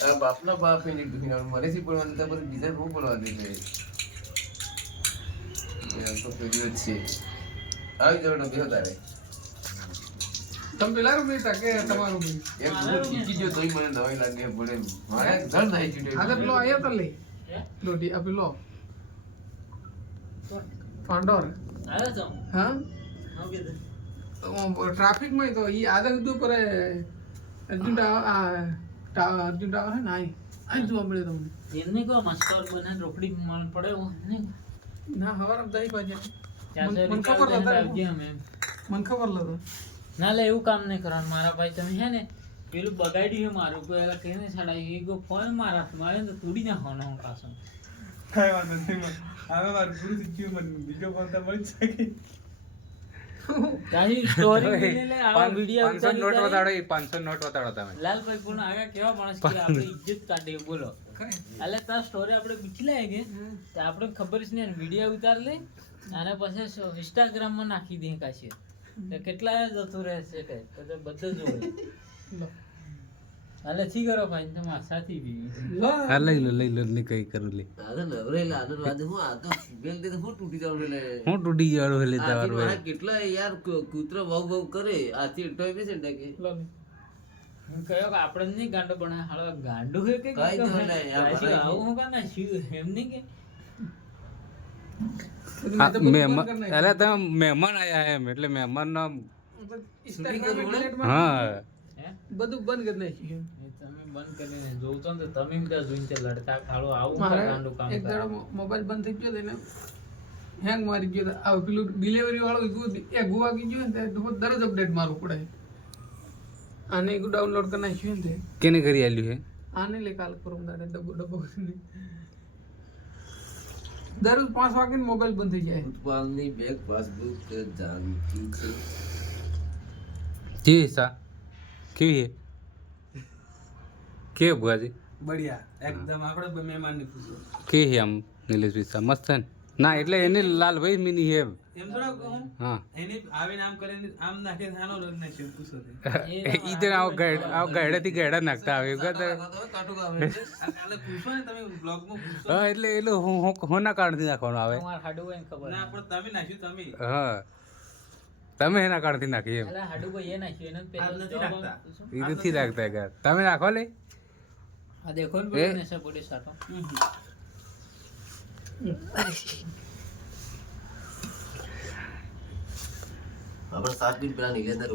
બાપના બાપ એની દુનિયા મને થી પડવાનું તો પછી બીજા હું પડવા દે તો પેલી છે આવી જવાનો બેહો તારે તમે પેલા રૂમ નહીં કે તમારું બી એક બધું શીખી ગયો તોય મને નવાઈ લાગે પડે મારે ઘર નહીં ચૂટે આ તો પેલો આયો તો લે લોટી આ પેલો પાંડોર આવ્યો છો હા હું કીધું ટ્રાફિક માં તો ઈ આદા કીધું પર અર્જુન ટાવર હે ને આઈ જોવા મળે તમને એમને કહો મસ્તોર બને રોકડી મન પડે એવું નહીં ના હવાર દઈ પાજે મને ખબર હતા મને ખબર લતો ના લે એવું કામ નહીં કરવાનું મારા ભાઈ તમે હે ને પેલું બગાડ્યું હે મારું કોઈ એલા કહીને છડાય એ ગો ફોન મારા મારે તો તૂડી નાખવાનો હું પાછો કાઈ વાંધો નહીં મને હવે મારું પૂરું થઈ ગયું મને બીજો ફોન તો મળી શકે તારી સ્ટોરી મેલે આ વિડિયો 500 નોટ વતાડો 500 નોટ વતાડો તમે લાલભાઈ પણ આગળ કેવા માણસ કે આપણે ઇજ્જત કાઢે બોલો એટલે તાર સ્ટોરી આપણે પૂછલાય કે તો આપણે ખબર જ નહીં વિડિયો ઉતાર લે અને પછી ઇન્સ્ટાગ્રામ માં નાખી દે કાશી તો કેટલા જતું રહેશે કે તો બધું જ હોય હાલે ઠીક કરો ભાઈ તમારા સાથી બી હા લઈ લો ને કઈ કરું લે આને નવરેલા આને વાદે હું આ તો બેલ દે હું તૂટી જાવ લે હું તૂટી ગયો લે તમાર ભાઈ કેટલા યાર કૂતરો વાવ વાવ કરે આથી ટોય બેસે ને કે હું કહ્યો કે આપણે નહીં ગાંડો બના હાલો ગાંડો હે કે કાઈ તો નહીં આવું હું કાના શી એમ નહીં કે મહેમાન એટલે તમે મહેમાન આયા એમ એટલે મહેમાન નો હા બધું બંધ કરી નાખ્યું તમે બંધ કરીને જોઉં તો તમે બધા જોઈને લડતા ખાડો આવું ગાંડું કામ એક દાડો મોબાઈલ બંધ થઈ ગયો ને હેંગ મારી ગયો આ પેલું ડિલિવરી વાળો એ ગુવાગી ગયો ને તો દરરોજ અપડેટ મારવું પડે આને એક ડાઉનલોડ કરી નાખ્યું ને કેને કરી આલ્યું હે આને લે કાલ કરું દાડે ડબ્બો દરરોજ 5 વાગે મોબાઈલ બંધ થઈ જાય ફૂટબોલની બેગ પાસબુક જાનકી છે જી સા કેવી હે કે બુઆજી બઢિયા એકદમ આપણે મહેમાનની ખુશી કે હે આમ નીલેશ વિસા મસ્ત છે ને ના એટલે એને લાલભાઈ મિની હે એમ થોડા કહું હા એને આવીને આમ કરીને આમ નાખે થાનો રોજ નાખે ખુશ હતો ઈધર આવ ગાયડાથી ગાયડા નાખતા આવે કાટુ ગાવે કાલે પૂછો ને તમે બ્લોગમાં પૂછો હા એટલે હું ના કાઢથી નાખવાનું આવે તમાર હાડુ ભાઈ ખબર ના પણ તમે નાખ્યું તમે હા તમે એના કાઢથી નાખી એમ અલા હાડુ ભાઈ એ નાખ્યું એને આ પેલો નથી નાખતા. એ નથી રાખતા ઘર તમે નાખો લે આ દેખો ને બોલે ને સપોર્ટ સાટો આપણે 7 દિન પહેલા નીકળ્યા હતા